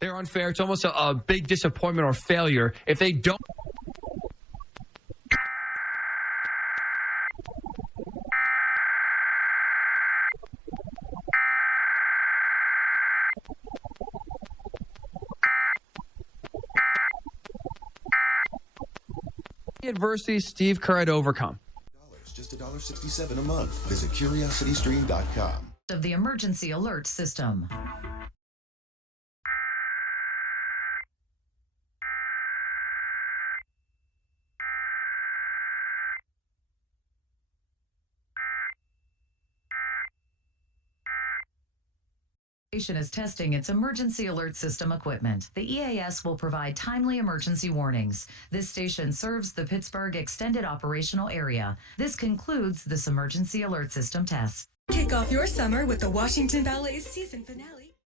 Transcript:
They're unfair. It's almost a big disappointment or failure if they don't. Adversity Steve Kerr had to overcome. Just $1.67 a month. Visit curiositystream.com. Of the emergency alert system. Is testing its emergency alert system equipment. The EAS will provide timely emergency warnings. This station serves the Pittsburgh Extended Operational Area. This concludes this emergency alert system test. Kick off your summer with the Washington Ballet's season finale.